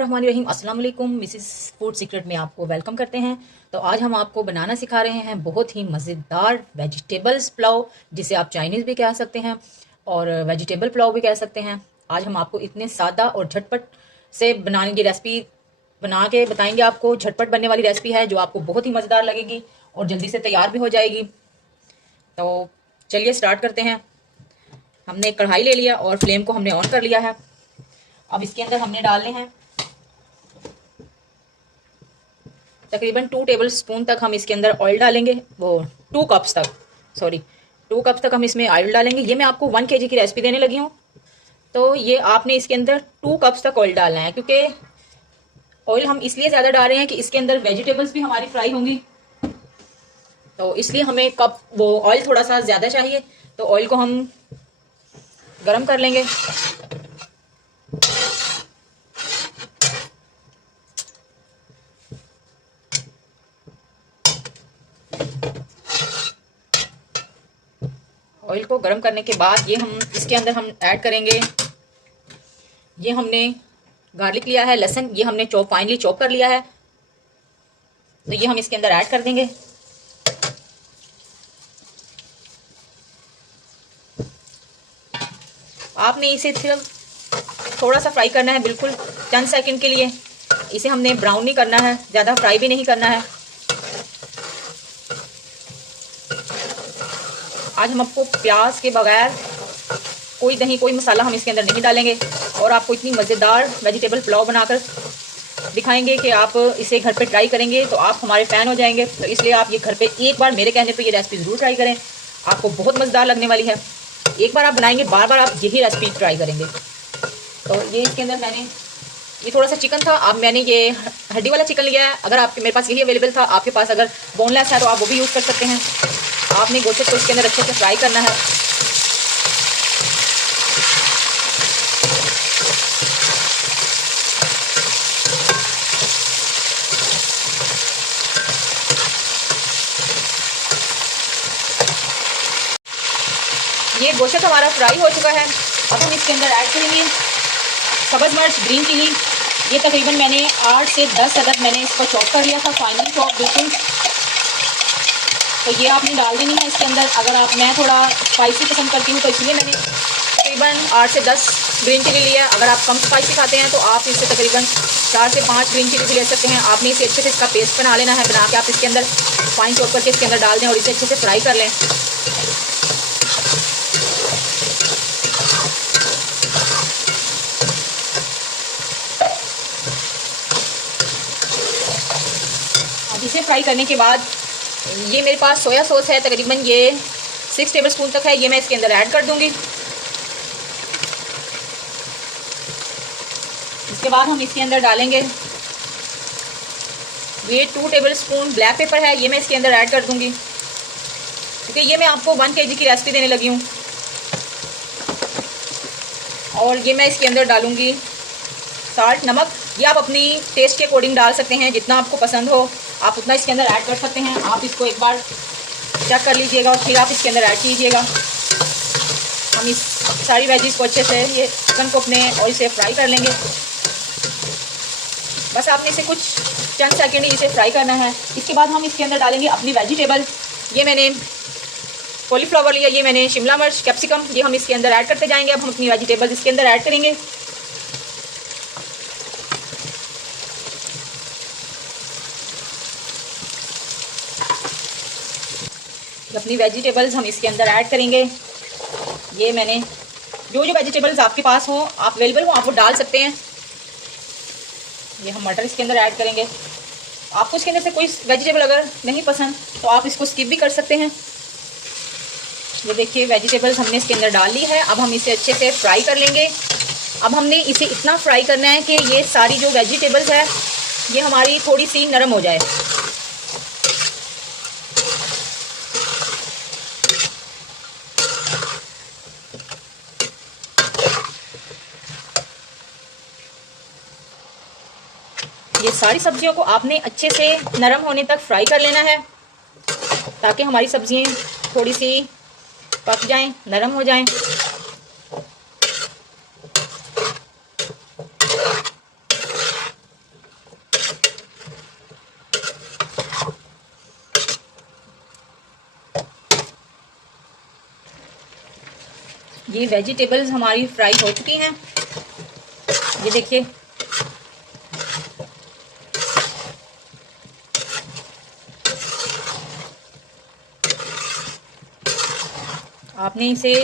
रहीम अस्सलाम वालेकुम। Mrs food secret में आपको वेलकम करते हैं। तो आज हम आपको बनाना सिखा रहे हैं बहुत ही मज़ेदार वेजिटेबल्स पुलाव, जिसे आप चाइनीज़ भी कह सकते हैं और वेजिटेबल पुलाव भी कह सकते हैं। आज हम आपको इतने सादा और झटपट से बनाने की रेसिपी बना के बताएंगे। आपको झटपट बनने वाली रेसिपी है जो आपको बहुत ही मज़ेदार लगेगी और जल्दी से तैयार भी हो जाएगी। तो चलिए स्टार्ट करते हैं। हमने एक कढ़ाई ले लिया और फ्लेम को हमने ऑन कर लिया है। अब इसके अंदर हमने डालने हैं तकरीबन 2 टेबल स्पून तक हम इसके अंदर ऑयल डालेंगे। वो 2 कप्स तक, सॉरी 2 कप्स तक हम इसमें ऑयल डालेंगे। ये मैं आपको 1 kg की रेसिपी देने लगी हूँ, तो ये आपने इसके अंदर 2 कप्स तक ऑयल डालना है, क्योंकि ऑयल हम इसलिए ज़्यादा डाल रहे हैं कि इसके अंदर वेजिटेबल्स भी हमारी फ्राई होंगी, तो इसलिए हमें कप वो ऑयल थोड़ा सा ज़्यादा चाहिए। तो ऑयल को हम गरम कर लेंगे। ऑयल को गर्म करने के बाद ये हम इसके अंदर हम ऐड करेंगे, ये हमने गार्लिक लिया है, लहसुन ये हमने फाइनली चॉप कर लिया है, तो ये हम इसके अंदर ऐड कर देंगे। आपने इसे सिर्फ थोड़ा सा फ्राई करना है, बिल्कुल चंद सेकंड के लिए। इसे हमने ब्राउन नहीं करना है, ज़्यादा फ्राई भी नहीं करना है। आज हम आपको प्याज के बगैर कोई दही कोई मसाला हम इसके अंदर नहीं डालेंगे और आपको इतनी मज़ेदार वेजिटेबल पुलाव बनाकर दिखाएंगे कि आप इसे घर पे ट्राई करेंगे तो आप हमारे फ़ैन हो जाएंगे। तो इसलिए आप ये घर पे एक बार मेरे कहने पे ये रेसिपी ज़रूर ट्राई करें, आपको बहुत मज़ेदार लगने वाली है। एक बार आप बनाएंगे, बार बार आप यही रेसिपी ट्राई करेंगे। तो ये इसके अंदर मैंने ये थोड़ा सा चिकन था, अब मैंने ये हड्डी वाला चिकन लिया है। अगर आपके मेरे पास यही अवेलेबल था, आपके पास अगर बोनलेस है तो आप वो भी यूज़ कर सकते हैं। आपने गोश्त को इसके अंदर अच्छे से फ्राई करना है। ये गोश्त हमारा फ्राई हो चुका है। अब हम इसके अंदर ऐड करेंगे सब्ज़ मिर्च, ग्रीन चिली। ये तकरीबन मैंने 8 से 10 अदद मैंने इसको चॉप कर लिया था, फाइनल चॉप बिल्कुल। तो ये आपने डाल देनी है इसके अंदर। अगर आप मैं थोड़ा स्पाइसी पसंद करती हूँ तो इसलिए मैंने तकरीबन 8 से 10 ग्रीन चिली लिया। अगर आप कम स्पाइसी खाते हैं तो आप इससे तकरीबन 4 से 5 ग्रीन चिली भी ले सकते हैं। आपने इसे अच्छे से इसका पेस्ट बना लेना है। बना के आप इसके अंदर फाइन चॉप करके इसके अंदर डाल दें और इसे अच्छे से फ्राई कर लें। इसे फ्राई करने के बाद ये मेरे पास सोया सॉस है, तकरीबन ये 6 टेबल स्पून तक है, ये मैं इसके अंदर ऐड कर दूंगी। इसके बाद हम इसके अंदर डालेंगे ये 2 टेबल स्पून ब्लैक पेपर है, ये मैं इसके अंदर ऐड कर दूंगी, क्योंकि ये मैं आपको 1 kg की रेसिपी देने लगी हूँ। और ये मैं इसके अंदर डालूंगी साल्ट, नमक। ये आप अपनी टेस्ट के अकॉर्डिंग डाल सकते हैं, जितना आपको पसंद हो आप उतना इसके अंदर ऐड कर सकते हैं। आप इसको एक बार चेक कर लीजिएगा और फिर आप इसके अंदर ऐड कीजिएगा। हम इस सारी वेजिस को अच्छे से ये चिकन को अपने ऑयल से फ्राई कर लेंगे। बस आपने इसे कुछ चंद सेकेंड ही इसे फ्राई करना है। इसके बाद हम इसके अंदर डालेंगे अपनी वेजिटेबल। ये मैंने कॉलीफ्लावर लिया, ये मैंने शिमला मिर्च, कैप्सिकम, ये हम इसके अंदर ऐड करते जाएंगे। अब हम अपनी वेजिटेबल्स इसके अंदर ऐड करेंगे। अपनी वेजिटेबल्स हम इसके अंदर ऐड करेंगे। ये मैंने जो वेजिटेबल्स आपके पास हो, आप अवेलेबल हो, आप वो डाल सकते हैं। ये हम मटर इसके अंदर ऐड करेंगे। आपको इसके अंदर से कोई वेजिटेबल अगर नहीं पसंद तो आप इसको स्किप भी कर सकते हैं। ये देखिए वेजिटेबल्स हमने इसके अंदर डाल ली है। अब हम इसे अच्छे से फ्राई कर लेंगे। अब हमने इसे इतना फ्राई करना है कि ये सारी जो वेजिटेबल्स है ये हमारी थोड़ी सी नरम हो जाए। ये सारी सब्जियों को आपने अच्छे से नरम होने तक फ्राई कर लेना है, ताकि हमारी सब्जियां थोड़ी सी पक जाएं, नरम हो जाएं। ये वेजिटेबल्स हमारी फ्राई हो चुकी हैं। ये देखिए, आपने इसे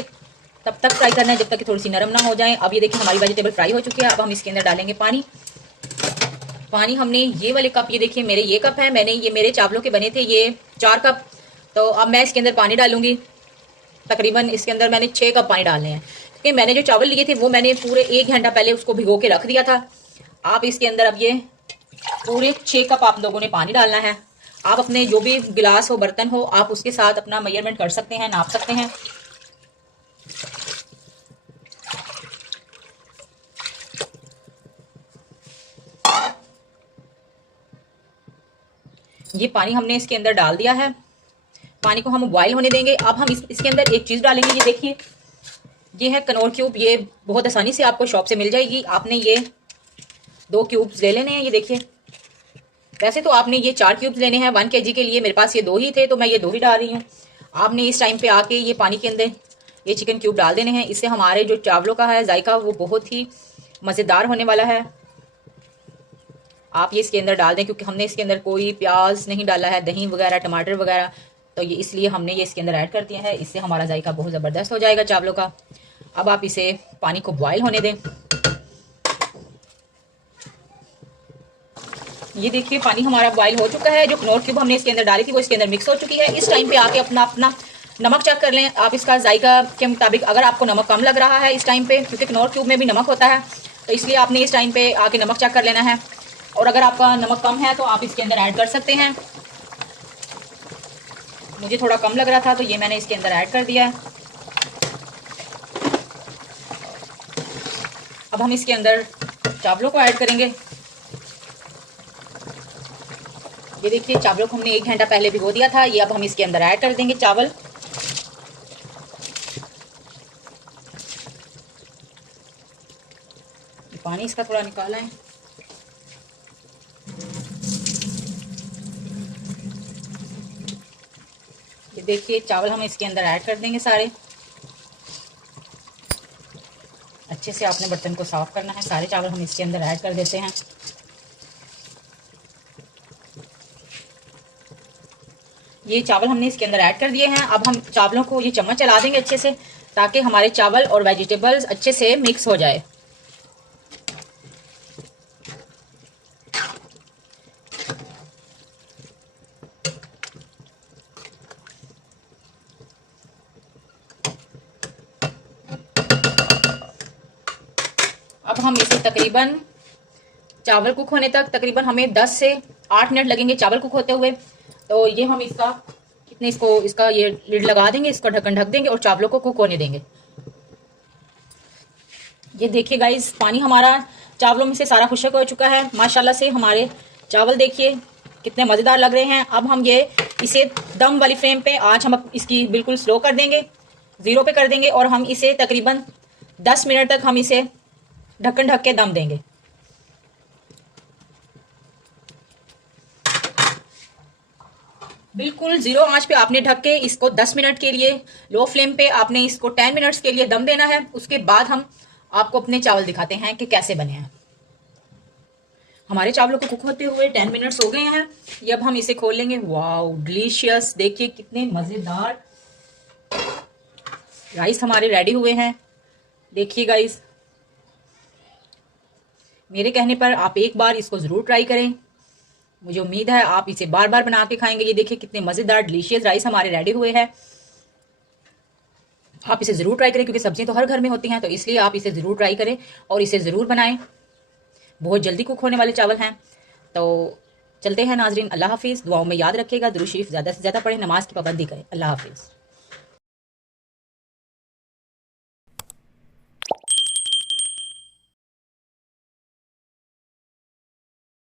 तब तक फ्राई करना है जब तक कि थोड़ी सी नरम ना हो जाए। अब ये देखिए हमारी वेजिटेबल फ्राई हो चुकी है। अब हम इसके अंदर डालेंगे पानी। पानी हमने ये वाले कप, ये देखिए मेरे ये कप है, मैंने ये मेरे चावलों के बने थे ये 4 कप। तो अब मैं इसके अंदर पानी डालूंगी। तकरीबन इसके अंदर मैंने 6 कप पानी डालने हैं, क्योंकि मैंने जो चावल लिए थे वो मैंने पूरे 1 घंटा पहले उसको भिगो के रख दिया था। आप इसके अंदर अब ये पूरे 6 कप आप लोगों ने पानी डालना है। आप अपने जो भी गिलास हो, बर्तन हो, आप उसके साथ अपना मेजरमेंट कर सकते हैं, नाप सकते हैं। ये पानी हमने इसके अंदर डाल दिया है। पानी को हम बॉईल होने देंगे। अब हम इसके अंदर एक चीज डालेंगे। ये देखिए, ये है कनौर क्यूब। ये बहुत आसानी से आपको शॉप से मिल जाएगी। आपने ये 2 क्यूब्स ले लेने हैं। ये देखिए, वैसे तो आपने ये 4 क्यूब्स लेने हैं 1 kg के लिए। मेरे पास ये 2 ही थे तो मैं ये 2 ही डाल रही हूँ। आपने इस टाइम पे आके ये पानी के अंदर ये चिकन क्यूब डाल देने हैं। इससे हमारे जो चावलों का है जायका वो बहुत ही मज़ेदार होने वाला है। आप ये इसके अंदर डाल दें, क्योंकि हमने इसके अंदर कोई प्याज नहीं डाला है, दही वगैरह, टमाटर वगैरह, तो ये इसलिए हमने ये इसके अंदर ऐड कर दिया है। इससे हमारा जायका बहुत ज़बरदस्त हो जाएगा चावलों का। अब आप इसे पानी को बॉयल होने दें। ये देखिए पानी हमारा बॉयल हो चुका है। जो कनौर क्यूब हमने इसके अंदर डाली थी वो इसके अंदर मिक्स हो चुकी है। इस टाइम पे आके अपना अपना नमक चेक कर लें आप इसका जायका के मुताबिक। अगर आपको नमक कम लग रहा है इस टाइम पे, क्योंकि कनौर क्यूब में भी नमक होता है, तो इसलिए आपने इस टाइम पे आके नमक चेक कर लेना है। और अगर आपका नमक कम है तो आप इसके अंदर ऐड कर सकते हैं। मुझे थोड़ा कम लग रहा था तो ये मैंने इसके अंदर ऐड कर दिया है। अब हम इसके अंदर चावलों को ऐड करेंगे। ये देखिए, चावलों को हमने 1 घंटा पहले भिगो दिया था। ये अब हम इसके अंदर ऐड कर देंगे चावल। पानी इसका थोड़ा निकाला है। ये देखिए, चावल हम इसके अंदर ऐड कर देंगे सारे। अच्छे से आपने बर्तन को साफ करना है। सारे चावल हम इसके अंदर ऐड कर देते हैं। ये चावल हमने इसके अंदर ऐड कर दिए हैं। अब हम चावलों को ये चम्मच चला देंगे अच्छे से, ताकि हमारे चावल और वेजिटेबल्स अच्छे से मिक्स हो जाए। अब हम इसे तकरीबन चावल कुक होने तक तकरीबन हमें 10 से 8 मिनट लगेंगे चावल कुक होते हुए। तो ये हम इसका ये लिड लगा देंगे, इसका ढक्कन ढक देंगे और चावलों को कुक होने देंगे। ये देखिए गाइस, पानी हमारा चावलों में से सारा खुश्क हो चुका है माशाल्लाह से। हमारे चावल देखिए कितने मज़ेदार लग रहे हैं। अब हम इसे दम वाली फ्लेम पे आज हम इसकी बिल्कुल स्लो कर देंगे, 0 पे कर देंगे और हम इसे तकरीबन 10 मिनट तक हम इसे ढक्कन ढक के दम देंगे। बिल्कुल 0 आंच पे आपने ढक के इसको 10 मिनट के लिए, लो फ्लेम पे आपने इसको 10 मिनट्स के लिए दम देना है। उसके बाद हम आपको अपने चावल दिखाते हैं कि कैसे बने हैं। हमारे चावलों को कुक होते हुए 10 मिनट्स हो गए हैं। ये अब हम इसे खोल लेंगे। वाओ डिलीशियस, देखिए कितने मज़ेदार राइस हमारे रेडी हुए हैं। देखिए गाइस, मेरे कहने पर आप एक बार इसको ज़रूर ट्राई करें। मुझे उम्मीद है आप इसे बार बार बना के खाएंगे। ये देखिए कितने मज़ेदार डिलीशियस राइस हमारे रेडी हुए हैं। आप इसे ज़रूर ट्राई करें, क्योंकि सब्जियां तो हर घर में होती हैं, तो इसलिए आप इसे ज़रूर ट्राई करें और इसे ज़रूर बनाएं। बहुत जल्दी कुक होने वाले चावल हैं। तो चलते हैं नाजरीन, अल्लाह हाफिज़। दुआओं में याद रखिएगा, दुरूद शरीफ ज़्यादा से ज़्यादा पढ़ें, नमाज की पाबंदी करें। अल्लाह हाफिज़।